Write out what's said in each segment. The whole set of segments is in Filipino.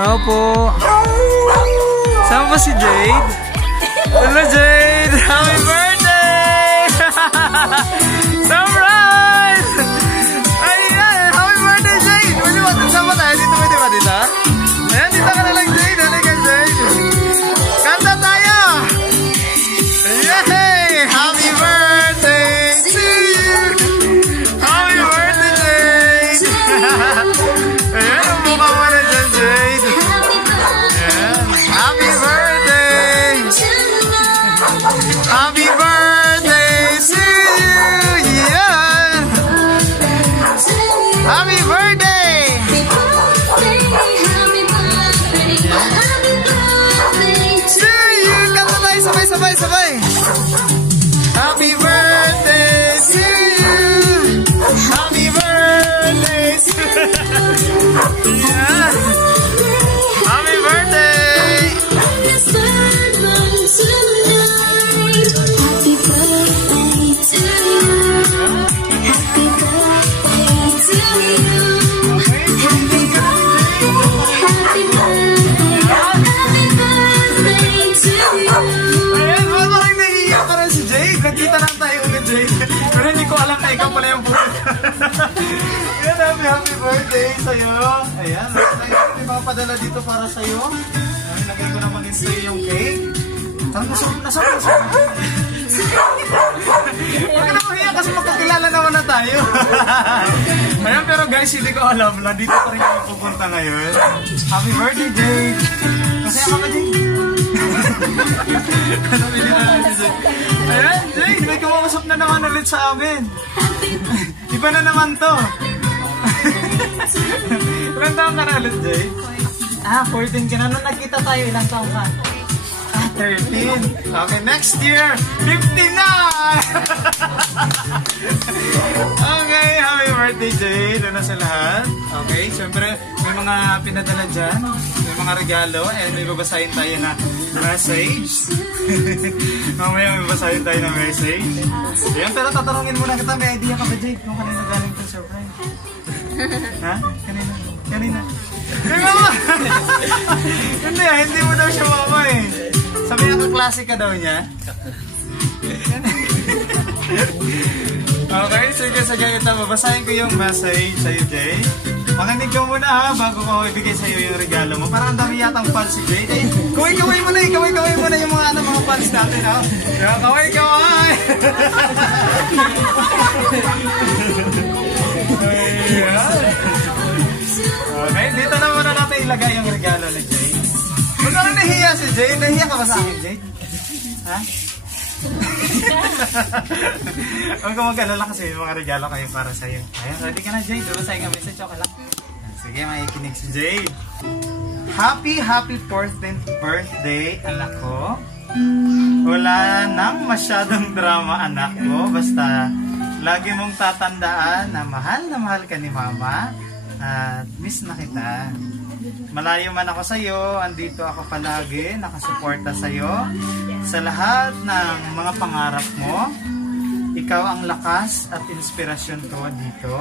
Opo. Saan ba si Jade? Hello Jade! Happy birthday! Surprise! Ayan! Happy birthday Jade! Pwede ba? Saan ba tayo? Dito pwede ba dito? Ayan, dito ka na lang Jade. Halika Jade. Kanta tayo! Yay! Happy birthday to you! Happy birthday Jade! Ayan, ang mukha mo na dyan Jade. Ayan. Happy birthday! Happy birthday to you! Yeah! Happy birthday! To you! Kanta tayo sabay! Happy birthday to you! Happy birthday to you! Yeah! Happy birthday! Nagkita lang tayo ulit, Jade. Pero hindi ko alam na ikaw pala yung buhay. Yan, happy birthday sa'yo. Ayan, may mga padala dito para sa'yo. Nilagay ko naman din sa'yo yung cake. Nasa. Huwag ka na mahiya kasi magkakilala naman na tayo. Ayan, pero guys, hindi ko alam na dito pa rin kami pupunta ngayon. Happy birthday, Jade. Masaya ka ba, Jade? Ayan, Jade, may kumausap na naman ulit sa amin. Iba na naman to. Ilang taong ka na ulit, Jade? 14 ka na. Nung nagkita tayo, ilang taong ka? 13. Okay, next year, 50 na! Okay, happy birthday, Jade. Ano sa lahat? Okay, syempre, may mga pinadala dyan. May mga regalo. And may babasahin tayo na message. Mamaya may babasahin tayo na message. Ayan, pero tatanungin muna kita. May idea ka ba, Jade? Kung kanina galing itong surprise? Ha? Kanina? Hey, mama! Hindi mo daw siya mama eh. Sabi niya kaklase ka daw niya. Okay, sige sa ganito. Babasahin ko yung message sa'yo, Jay. Makinig ka muna ha, bago ko ibigay sa'yo yung regalo mo. Parang ang dami yatang fans si Jay. Eh, kaway mo na yung mga fans natin ha. Kaway! Okay, dito na muna natin ilagay yung regalo ni Jay. Huwag ka nahihiya si Jay. Nahihiya ka ba sa akin, Jay? Ha? Huwag ka mag-alala kasi yung mga regalo kayo para sa'yo. Ayan, ready ka na, Jay. Duro sa'yo nga message. Okay lang. Sige, makikinig si Jay. Happy 14th birthday, anak ko. Wala nang masyadong drama, anak ko. Basta, lagi mong tatandaan na mahal ka ni Mama. At miss na kita. Malayo man ako sa'yo, andito ako palagi, nakasuporta sa'yo. Sa lahat ng mga pangarap mo, ikaw ang lakas at inspirasyon ko dito.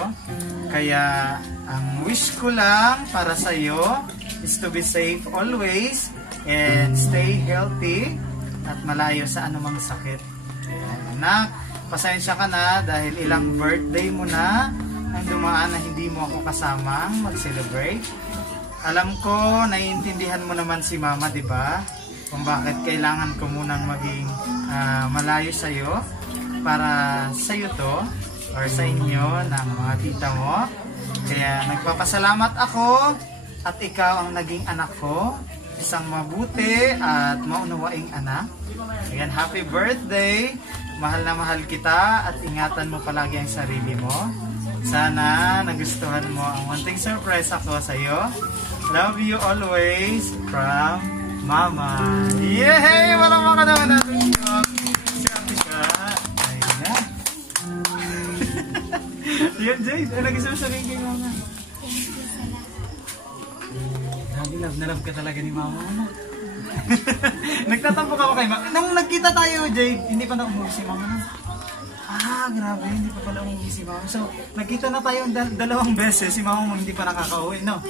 Kaya ang wish ko lang para sa'yo is to be safe always and stay healthy at malayo sa anumang sakit. Anak, pasensya ka na dahil ilang birthday mo na ang dumaan na hindi mo ako kasamang mag-celebrate. Alam ko, naiintindihan mo naman si Mama, di ba? Kung bakit kailangan ko munang maging malayo sa'yo para sa'yo to or sa inyo ng mga tita mo. Kaya nagpapasalamat ako at ikaw ang naging anak ko. Isang mabuti at maunawaing anak. Ayan, happy birthday! Mahal na mahal kita at ingatan mo palagi ang sarili mo. Sana nagustuhan mo ang munting surprise ako sa iyo. Love you always from Mama. Yay! Walang mga naman natin yun. Swerte ka. Ayan. Yan, Jade. Ano gusto mo sabihin kay Mama? Love na love ka talaga ni Mama. Nagtatampo ka ba kay Mama? Nung nagkita tayo, Jade, hindi pa na umuwi si Mama. grabe, hindi pa pala umuwi si mama. So, nagkita na tayo dalawang beses, si mama mo hindi pa nakaka-uwi, no?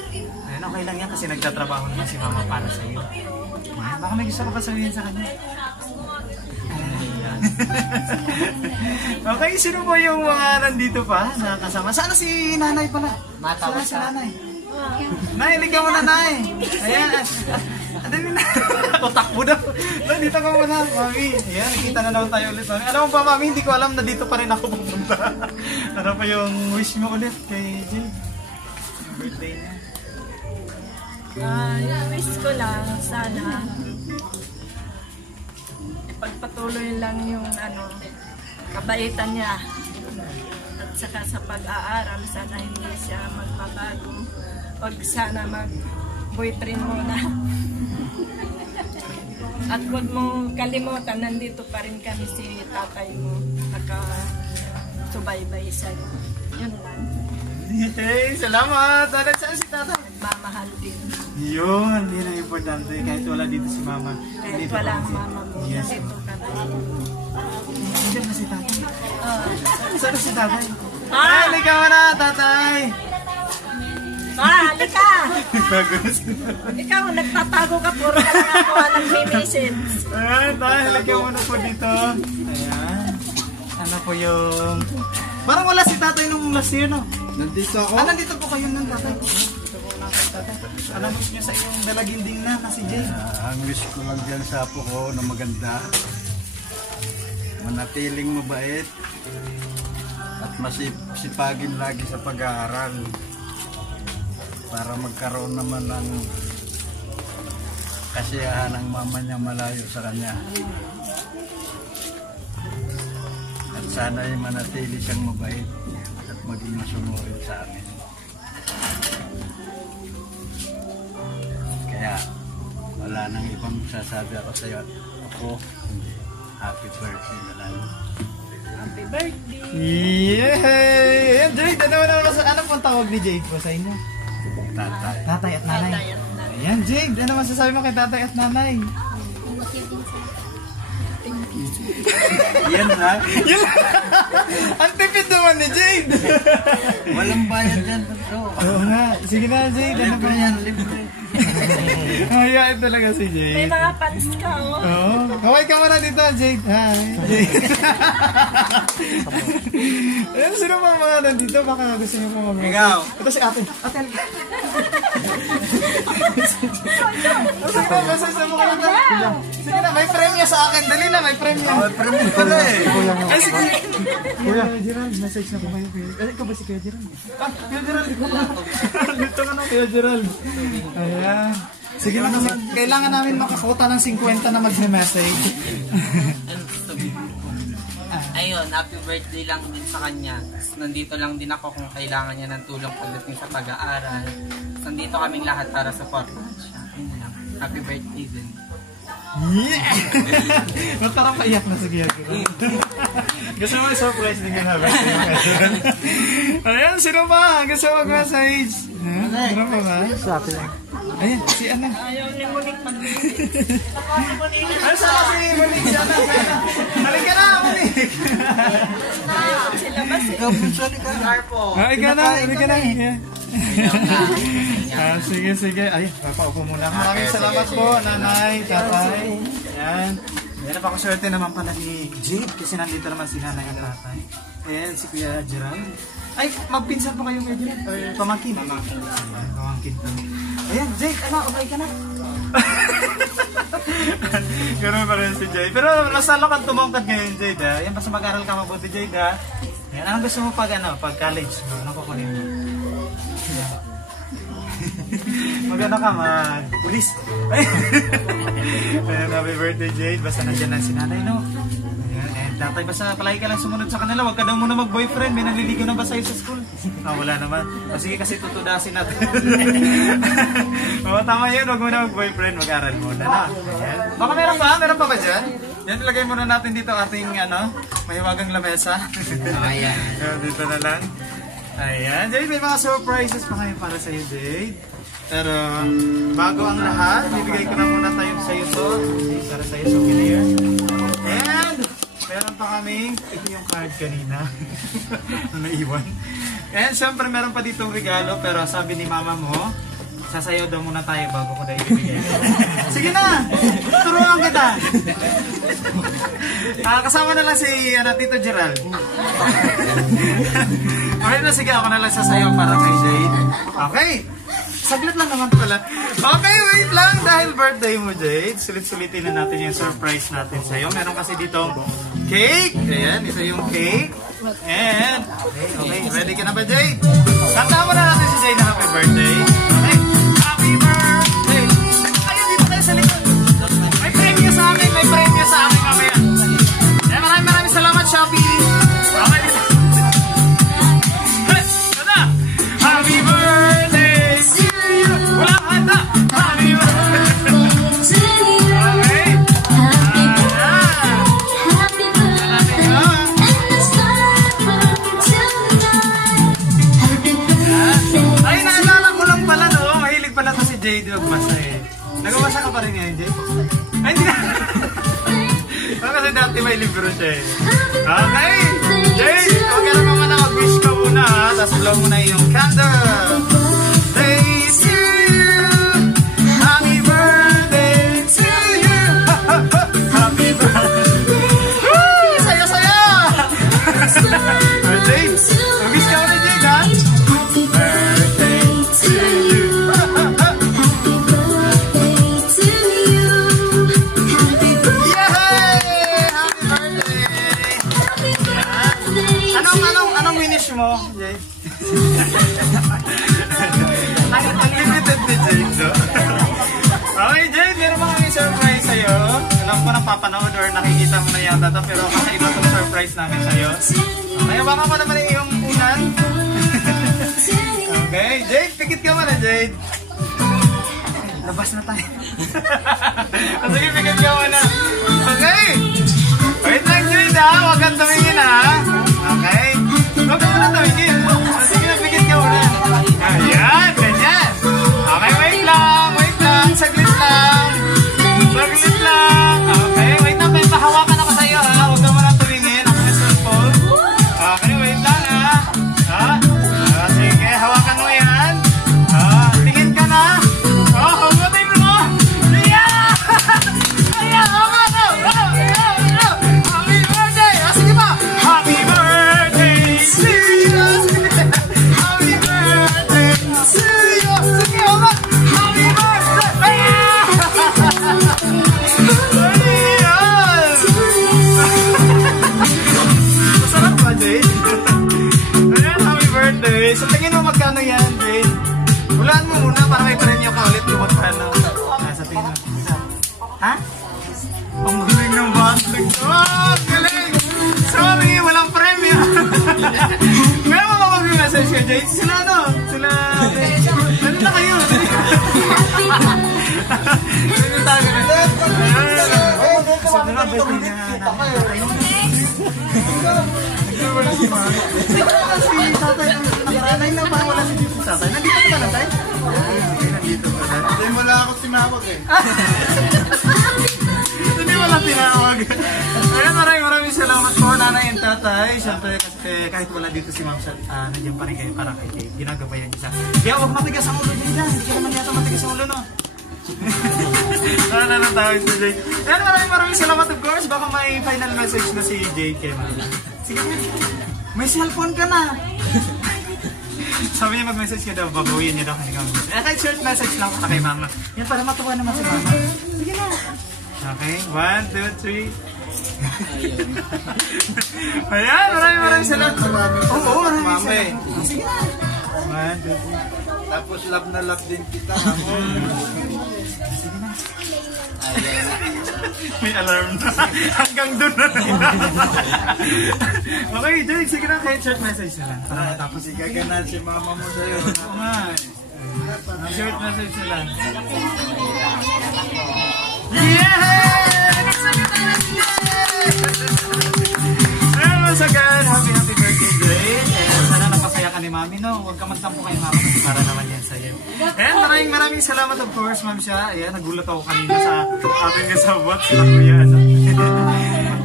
Ayan, okay lang yan kasi nagtatrabaho naman si mama para sa iyo. Ayan, baka may gusto ka pa sabihin sa kanya. Okay, sino po yung mga nandito pa na kasama? Sana si nanay pala. Sana si nanay. Nay, ligaw mo na, nay. Ayan. Adali na. Takbo na. Dito ka muna, mami. Ayan, nakita na naman tayo ulit, mami. Alam mo ba, mami, hindi ko alam na dito pa rin ako pupunta. Ano pa yung wish mo ulit kay Jay? Birthday niya. Yung wish ko lang, sana ipagpatuloy lang yung kabaitan niya. At saka sa pag-aaral, sana hindi siya magbabago. Huwag sana mag-boyfriend muna. At huwag mong kalimutan, nandito pa rin kami si tatay mo. Nakasubaybay sa'yo. Yun lang. Hey, salamat! Saan si tatay? Nagmamahal din. Yun, yun ang importante. Kahit wala dito si mama. Kahit wala ang mama mo, yes. dito ka na. Nandiyan na si tatay. Saan si tatay? Ah! Halika mo na, tatay! Halika! Ikaw, nagtatago ka, puro ka lang ako walang message. Ayan, tayo, halika mo na po dito. Ayan. Ano po yung... Parang wala si tatay nung last year, no? Nandito ako. Nandito po kayo nun, tatay. Dito po na kayo, tatay. Alam mo niyo sa iyong dalaginding na si Jay. Ang wish ko lang dyan sa apo ko na maganda, manatiling mabait, at masipagin lagi sa pag-aaral para magkaroon naman ng kasiyahan ang mama niya malayo sa kanya. At sana ay manatili siyang mabait at maging masunurin sa amin. Kaya wala nang ibang sasabi ako sa iyo. Ako, happy birthday na lang. Happy birthday! Yay! Ayan, Jade, ano pong tawag ni Jade po sa inyo? Tatay. Tatay at nanay. Tatay at nanay. Ayan, Jade, ano masasabi mo kay tatay at nanay? Yan ha? Ang tipid naman ni Jade! Walang bayad yan. Oo nga, sige na Jade, ano pa yan? Libre. Mahihain talaga si May Jade. mga fans ka, oh. Oo, kaway ka muna dito, Jade. Hi, Jade. Ayan, sino pa mga nandito? Baka gusto niyo po mag- Ikaw. Ito si ate. Ate, halika. Sige na, message na mo kayo na. Sige na, may premyo sa akin. Dali na, may premyo. May premyo pala eh. Ay, sige. Kuya Gerald, message na po kayo. Ikaw ba si Kuya Gerald? Ah, Kuya Gerald, ikaw ba? Dito ka na, Kuya Gerald. Ayan. Sige na naman. Kailangan namin makakuta ng 50 na mag-message. Ayun, happy birthday lang din sa kanya. Nandito lang din ako kung kailangan niya ng tulong pagdating sa pag-aaral. Nandito kaming lahat para supportahan siya. Ayun lang. Happy birthday din. Yeah! Matarang paiyak na sige. Gusto mo surprise din ka na. Ayan, sino ba? Gusto mo mag-message? Sino pa ba? Sa atin lang. Ayan, si ano? Ayaw ni Monique Ano sa si Monique? Sana. Halika na, Monique! sila ba si Ikaw, punsali ka. Halika na, halika na. Sige, sige. Ay, papaupo muna. Maraming salamat po, nanay, tatay. Ayan. Ayan, napakaswerte naman pala ni Jade kasi nandito naman si nanay at tatay. Ayan, si Kuya Gerald. Ay, magpinsan po kayo Kuya Gerald? Or pamangkin? Pamangkin. Ayan, pamangkin po. Ayan, Jade, ano, okay ka na? Ganun pa rin si Jade. Pero nasalo kang tumungkad ngayon, Jade, ha? Ayan, basta mag-aral ka mabuti, Jade, ha? Ayan, anong gusto mo pag, pag college? Anong kukunin mo? Magano ka, mag-pulis. Ayan, happy birthday, Jade. Basta nandiyan lang si nanay, no? Ayan, and tatay, basta palagi ka lang sumunod sa kanila. Huwag ka daw muna mag-boyfriend. May nanliligaw na ba sa'yo sa school? Wala naman. O sige, kasi tutudasin natin. O, tama yun. Huwag muna mag-boyfriend. Mag-aral muna, no? Ayan. Baka meron pa? Meron pa ba dyan? Yan, ilagay muna natin dito ating, mahiwagang lamesa. Ayan. Ayan, dito na lang. Ayan, Jade, may mga surprises pa ngayon para sa'yo, Jade. Pero, bago ang lahat, bibigay ko na muna tayo sa'yo to. Para sa'yo, souvenir. And, Meron pa kaming, ito yung card kanina. Nung naiwan. And syempre meron pa ditong regalo, pero sabi ni mama mo, sasayaw daw muna tayo bago ko na ibibigay. Sige na! Turuan kita! Kasama na lang si Tito Gerald. Okay na, sige, ako na lang sasayaw para kay Jade. Okay! Saglit lang naman pala. Okay, wait lang! Dahil birthday mo, Jade, sulit-sulitin na natin yung surprise natin sa'yo. Meron kasi dito cake. Ayan, ito yung cake. And, okay, ready ka na ba, Jade? Kanta mo na natin si Jade na happy birthday. Okay? Happy birthday! Kayo dito kayo sa likod. May premyo sa amin, may premyo sa amin mamaya. Maraming salamat, Shopee. Okay, dito. Hey, kada! Happy birthday to you! Wala handa! Happy birthday to you! Okay? Ay, naalala ko lang pala, no? Mahilig pala to si Jade magbasa eh. Nagabasa ka pa rin ngayon, Jade? Ay, hindi na. Kasi dati may libro siya eh. Okay! Jade, okay na naman na mag-wish ka muna ha. Tapos blow mo na yung candle. Day to you! Happy birthday to you! Happy birthday! Woo! Saya-saya! Jade, mag-wish ka muna, Jade ha? Birthday to you! Anong finish mo, Jade? Unlimited ni Jade, no? Okay, Jade, meron mga may surprise sa'yo. Alam ko na papanood or nakikita mo na yata to, pero kakaiba itong surprise namin sa'yo. Okay, baka mo naman yung unan. Okay, Jade, pikit ka muna, Jade. Labas na tayo. Sige, pikit ka muna. Okay. Wait lang, Jade, ha? Huwag kang tumingin, ha? Okay. Huwag ka muna tumingin. Sige, pikit ka muna. Ayan, ganyan. Okay, wait lang. Saglit lang. Okay, wait lang. Pahawakan ako sa'yo, ha? Huwag ka muna tumingin. Ako na cellphone. Okay, wait lang, ha? Sige, hawakan mo yan. Tingin ka na. Humutin mo. Yeah! Ayan, hawakan mo. Happy birthday. Sige pa. Happy birthday to you. Happy birthday to you. Sige, hawakan. Happy birthday. Masarap ba, Jade? Ayan, happy birthday. So, tingin mo magkano yan, Jade? Hulaan mo muna para may premyo ka ulit kung magkano. Sa tingin mo. Ha? Ang galing ng bantag. Oh, galing! Sorry, walang premyo. Meron mo mag-message ka, Jade? Sila ano? Sila... Ano na kayo? Ano tayo na? Sabi na, birthday niya na. Wala si Mami. Wala si tatay. Nakaranay na parang wala si tatay. Nandito ka na, tay? Nandito ka na. Hindi wala ako tinawag eh. Hindi wala tinawag. Ayan, maraming salamat po, nanay and tatay. Siyempre, kasi kahit wala dito si Ma'am, nandiyan pa rin kayo para kay Jade. Ginagabayan niya siya. Kaya huwag matigas ang ulo niya dyan. Hindi ka naman yata matigas ang ulo, no? Ano na tawag si Jade. Ayan, maraming salamat of course. Baka may final message na si Jade kay Mama. Sige, may cellphone ka na. Sabi niya mag-message ka daw, babawiin niya daw kanina mag-message. Kahit short message lang para kay Mama. Yan, para matuwa naman si Mama. Sige na. Okay, 1, 2, 3. Ayan, maraming salamat. Oo, maraming salamat. Sige na. 1, 2, 3. Tapos love na love din kita. Sige na. May alarm na. Hanggang doon na rin. Okay, Jade, sige na. Kahit short message na lang. Para matapos. Gaganan si mama mo sa'yo. Oo nga. Short message na lang. Yeah! Ayun, masagan. Happy birthday, Jade. Sana napasaya ka ni Mami, no? Huwag ka magtampo kay Mama kasi para naman yan sa'yo. And maraming salamat of course, Ma'am siya. Ayan, nagulat ako kanina sa ating kasabot. Sila kuya, ano?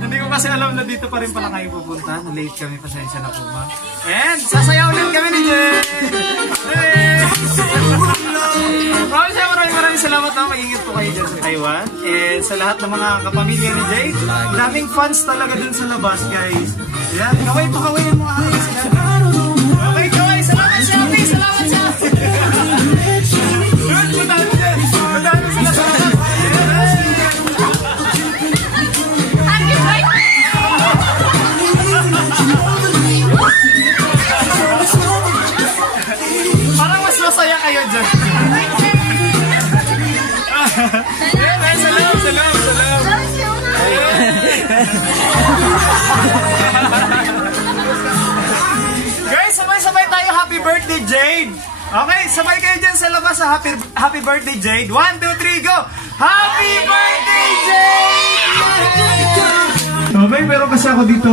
Hindi ko kasi alam na dito pa rin pala kayo pupunta. Na-late kami, pasensya na po ma'am. And sasayaw ulit kami ni Jay! Maraming salamat na mag-ingat po kayo dyan sa Taiwan. And sa lahat ng mga kapamilya ni Jay, daming fans talaga dun sa labas guys. Yan, kaway pa kawayin mo aking sila. Okay, kaway, salamat siya! Salamat siya! Good, puntahan mo dyan! Puntahan mo sila sa labas! Parang mas masaya kayo dyan. Salam. Guys, sabay-sabay tayo. Happy birthday, Jade. Okay, sabay kayo dyan sa labas sa happy birthday, Jade. 1, 2, 3, go! Happy birthday, Jade! Okay, pero kasi ako dito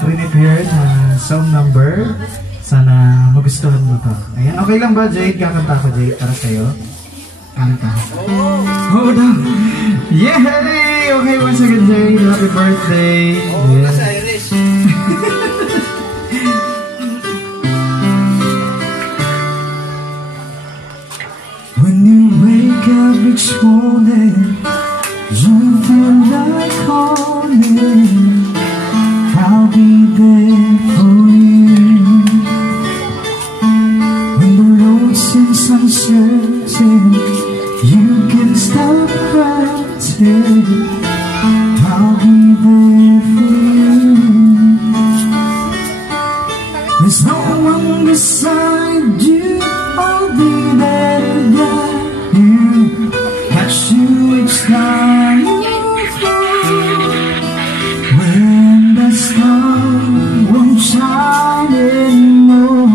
prepare na song number. Sana magustuhan mo to. Ayan, okay lang ba, Jade? Kakanta ko, Jade, para sa'yo. Kanta. Oh, no. Yay! Okay, once again, Jade. Happy birthday. Oo, kasi Irish. When you wake up each morning, you feel like calling. I'll be there for you. When the road seems uncertain, you can stop writing. I'll be there for you. There's no one beside you. I'll be there to guide you, catch you each time you fall. When the sun won't shine anymore,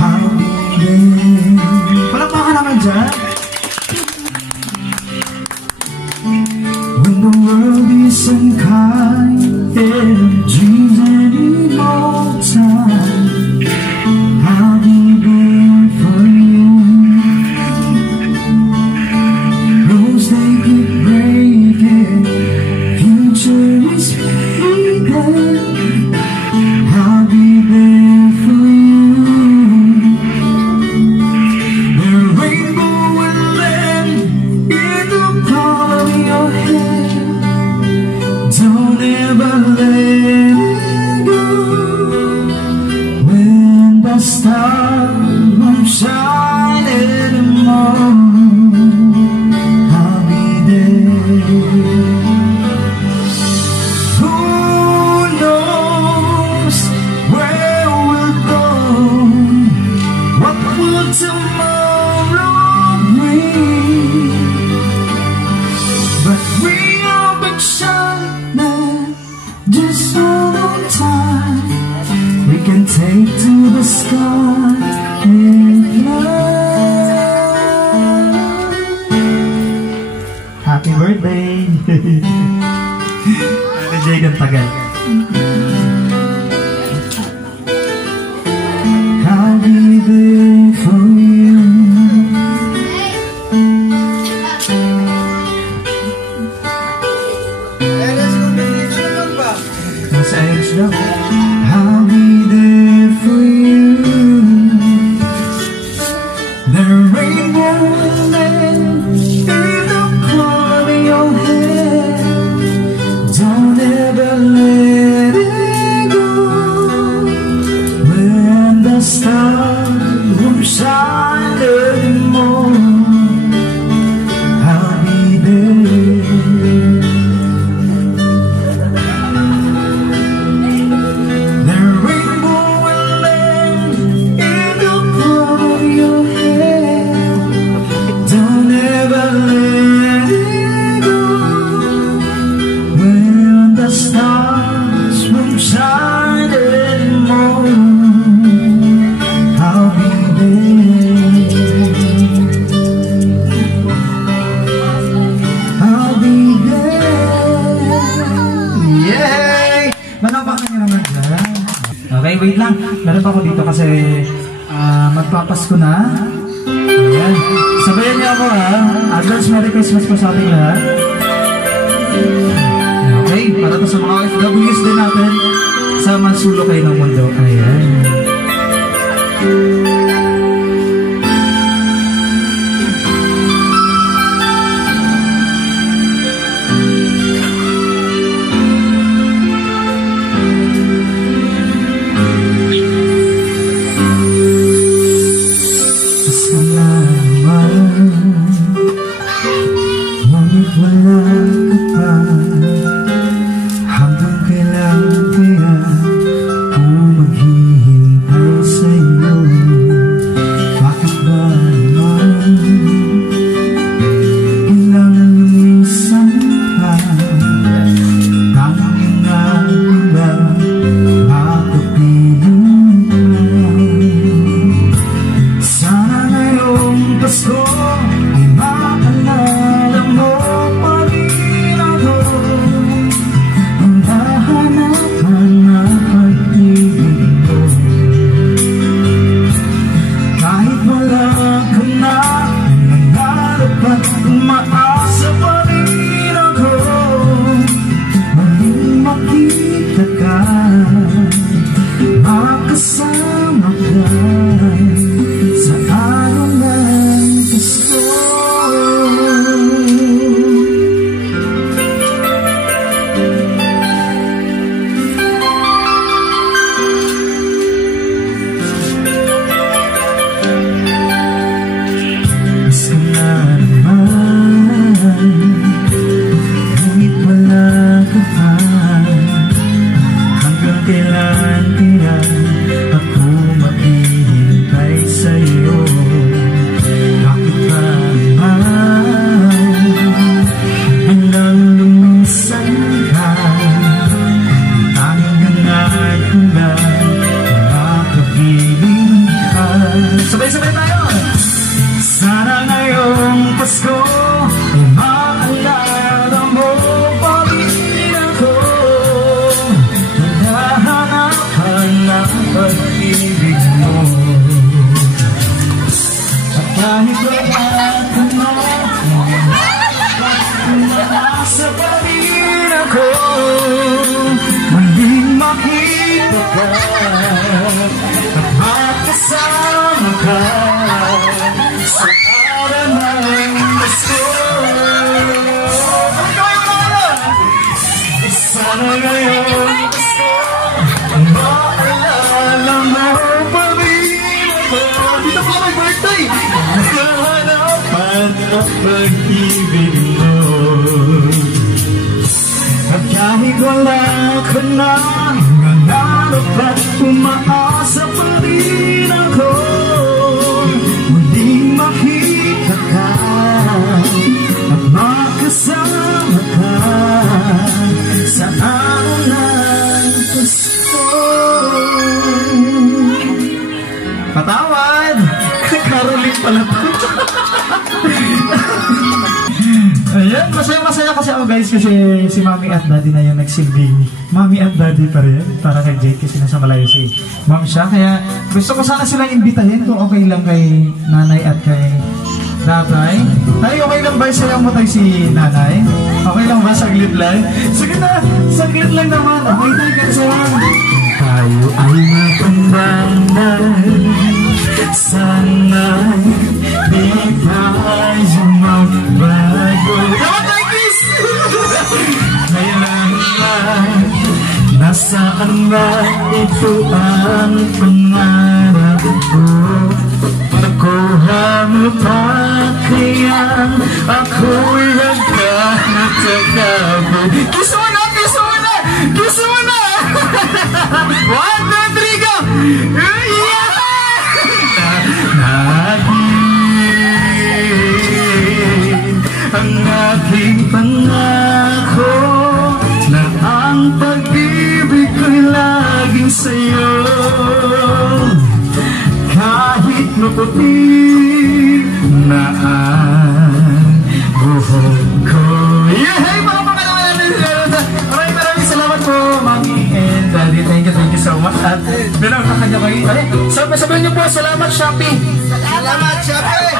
I'll be there. Palakpakan naman dyan. When the world is unkind and dreams any more time, I'll be there for you. Roads they keep breaking, future is fading. I'll be there for you. The rainbow will land in the palm of your hand. Don't ever let it go. When the star won't shine anymore, I'll be there. Who knows where we'll go? What will tomorrow bring? But we all been shining just one time. We can take to the sky and fly. Happy birthday! Ano Jade ang tagal? I'll be there for you. Irish combination naman ba? Nasa Irish daw. I'll be there for you. The rainbow will land in the palm of your hand. Don't ever let it go. When the stars won't shine anymore, I'll be there. The rainbow will land in the palm of your hand. Don't ever let it go. When the stars won't shine anymore, I'll be there. I'll be there. Yay! Manabakan nyo naman dyan. Okay, wait lang. Meron pa ako dito kasi magpapasko na. Ayan. Sabayan niyo ako ha. Advance Merry Christmas po sa ating lahat. Okay, para to sa mga OFWs din natin sa mansulok kayo ng mundo. Ayan. Pag-ibig mo at kahit wala ka na nangarap at umaasa pa rin ako muling makita ka at makasama ka sa araw ng gusto. Patawad! Caroline pala to. Ayan, masaya-masaya kasi ako guys kasi si Mami at Daddy na yung nagsilbing Mami at Daddy pa rin para kay Jade kasi nasa malayo si Ma'am siya. Kaya gusto ko sana silang imbitahin kung okay lang kay Nanay at kay Tatay. Tay, okay lang ba sayang mo tayo si Nanay? Okay lang ba? Saglit lang? Sige na, saglit lang naman. Okay tayo kasi tayo ay matandang na. Sana di tayo magbago. Kailangan nasaan ba ito ang pangarap ko? Nakuha mo pa kaya ako'y hanggang tagabo. Kiss mo na! Kiss mo na! Kiss mo na! 1, 2, 3, go! Yeah! Ang aking pangako na ang pag-ibig ko'y laging sa'yo kahit maputi na ang buhok ko. Hey! Maraming salamat po, Mami and Daddy. Thank you so much. At meron ka kanya kayo. Sabihin niyo po, salamat Shopee. Salamat, Shopee!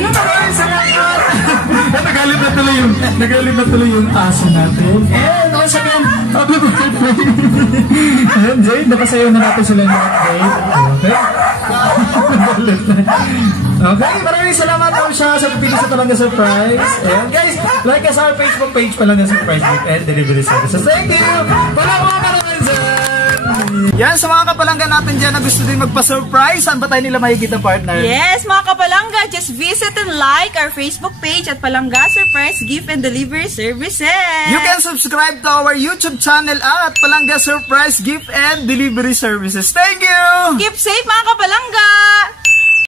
Maraming salamat. Nagalit na tuloy yung aso natin. And once again, happy birthday. Ayan, Jade, napasayaw na natin sila ng update. Okay? Okay, maraming salamat po siya sa pipili sa Palangga Surprise. And guys, like us our Facebook page, Palangga Surprise Gift and Delivery Services. Thank you! Palangga ka naman dyan! Yan, sa mga kapalangga natin dyan na gusto din magpa-surprise, saan ba tayo nila makikita, partner? Yes, mga kapalangga, just visit and like our Facebook page at Palangga Surprise Gift and Delivery Services. You can subscribe to our YouTube channel at Palangga Surprise Gift and Delivery Services. Thank you! Keep safe, mga kapalangga!